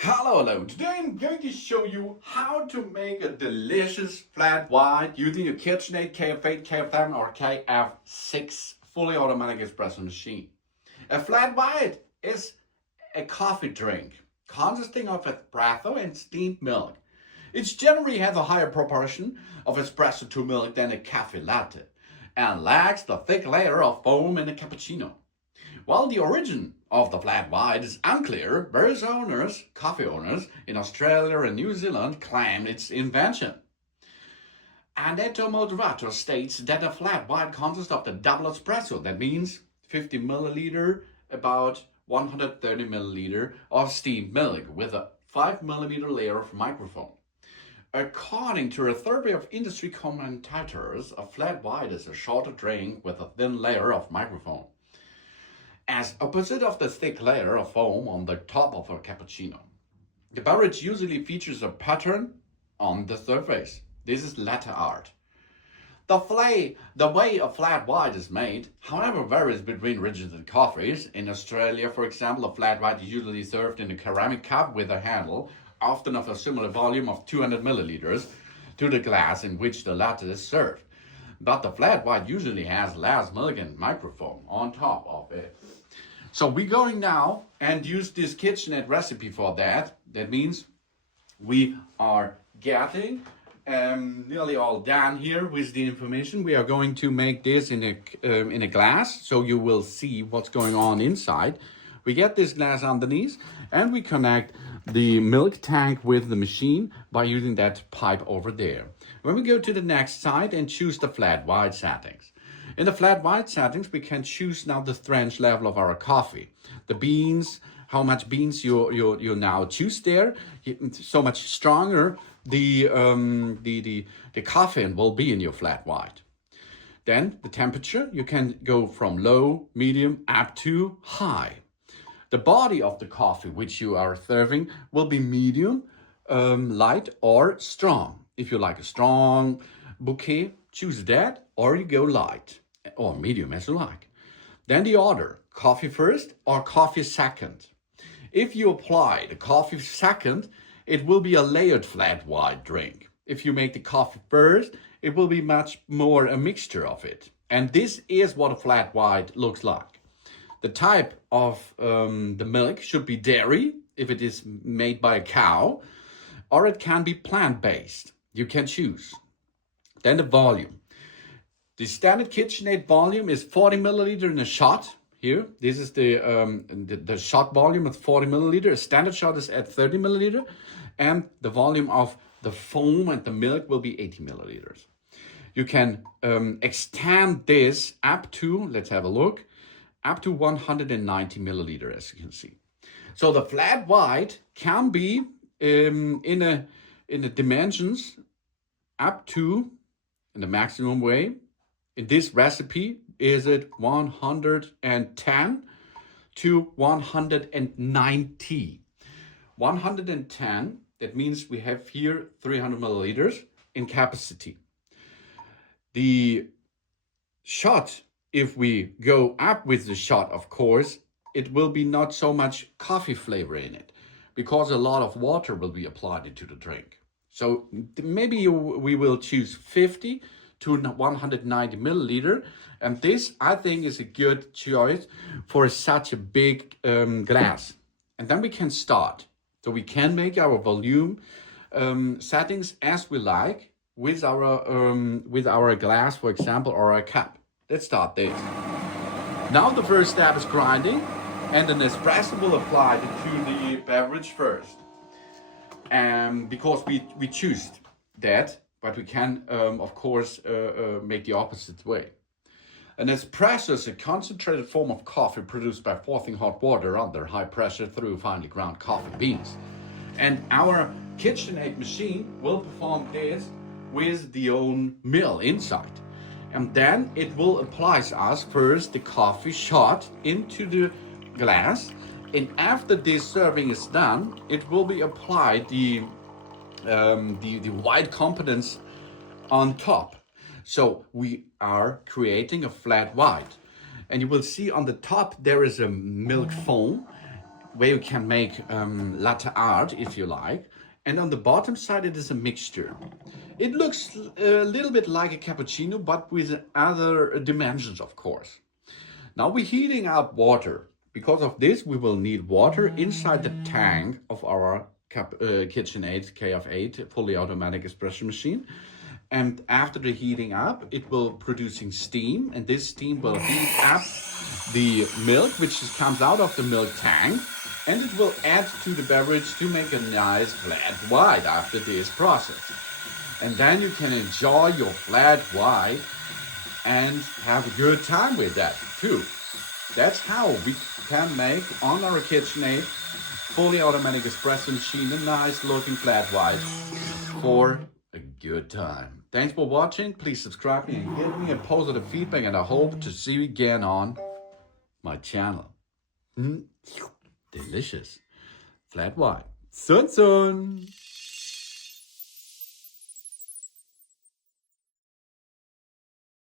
Hello. Today I'm going to show you how to make a delicious flat white using a KitchenAid KF8, KF7 or KF6 fully automatic espresso machine. A flat white is a coffee drink consisting of espresso and steamed milk. It generally has a higher proportion of espresso to milk than a cafe latte and lacks the thick layer of foam in a cappuccino. While the origin of the flat white is unclear, various coffee owners in Australia and New Zealand claim its invention. And Motivator states that a flat white consists of the double espresso. That means 50 milliliter, about 130 milliliter of steamed milk with a 5 millimeter layer of microfoam. According to a survey of industry commentators, a flat white is a shorter drink with a thin layer of microfoam, as opposite of the thick layer of foam on the top of a cappuccino. The beverage usually features a pattern on the surface. This is latte art. The way a flat white is made, however, varies between regions and coffees. In Australia, for example, a flat white is usually served in a ceramic cup with a handle, often of a similar volume of 200 milliliters, to the glass in which the latte is served. But the flat white usually has less milk and microfoam on top of it. So we're going now and use this KitchenAid recipe for that. That means we are getting nearly all done here with the information. We are going to make this in a glass, so you will see what's going on inside. We get this glass underneath and we connect the milk tank with the machine by using that pipe over there. When we go to the next side and choose the flat white settings. In the flat white settings, we can choose now the strength level of our coffee. The beans, how much beans you now choose there, so much stronger the caffeine will be in your flat white. Then the temperature, you can go from low, medium, up to high. The body of the coffee which you are serving will be medium, light or strong. If you like a strong bouquet, choose that, or you go light or medium as you like. Then the order, coffee first or coffee second. If you apply the coffee second, it will be a layered flat white drink. If you make the coffee first, it will be much more a mixture of it. And this is what a flat white looks like. The type of the milk should be dairy, if it is made by a cow, or it can be plant-based. You can choose. Then the volume. The standard KitchenAid volume is 40 milliliter in a shot. Here, this is the shot volume of 40 milliliter. A standard shot is at 30 milliliter, and the volume of the foam and the milk will be 80 milliliters. You can extend this up to, let's have a look, up to 190 milliliter, as you can see. So the flat white can be in the dimensions up to, in the maximum way. In this recipe, is it 110 to 190. 110, that means we have here 300 milliliters in capacity. The shot, if we go up with the shot, of course, it will be not so much coffee flavor in it, because a lot of water will be applied into the drink. So maybe we will choose 50 to 190 milliliter. And this, I think, is a good choice for such a big glass. And then we can start. So we can make our volume settings as we like with our glass, for example, or a cup. Let's start this. Now the first step is grinding, and an espresso will apply to the beverage first. Because we choose that, but we can, of course, make the opposite way. An espresso is a concentrated form of coffee produced by forcing hot water under high pressure through finely ground coffee beans. And our KitchenAid machine will perform this with the own mill inside. And then it will apply us first the coffee shot into the glass. And after this serving is done, it will be applied the white components on top. So we are creating a flat white. And you will see on the top there is a milk foam. where you can make latte art if you like. And on the bottom side, it is a mixture. It looks a little bit like a cappuccino, but with other dimensions, of course. Now we're heating up water. Because of this, we will need water inside the tank of our KitchenAid KF8 fully automatic espresso machine. And after the heating up, it will producing steam, and this steam will heat up the milk, which comes out of the milk tank, and it will add to the beverage to make a nice flat white after this process. And then you can enjoy your flat white and have a good time with that too. That's how we can make on our KitchenAid fully automatic espresso machine a nice looking flat white for a good time. Thanks for watching. Please subscribe me and give me a positive feedback, and I hope to see you again on my channel. Delicious flat white. Sun sun.